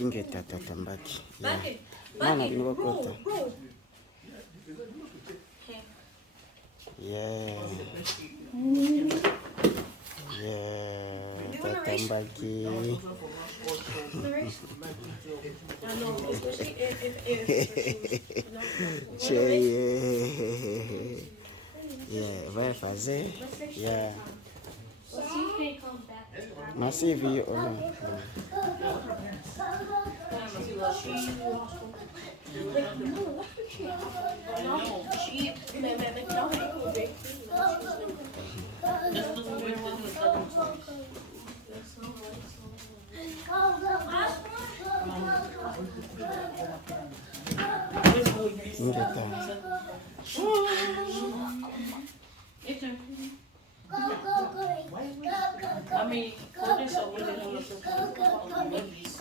Inge Tata Mbaki. Mana nimekota. Yeah. Tata Mbaki. Vai fazer? Yeah. Mas se viu ou não? Onde tá? I mean,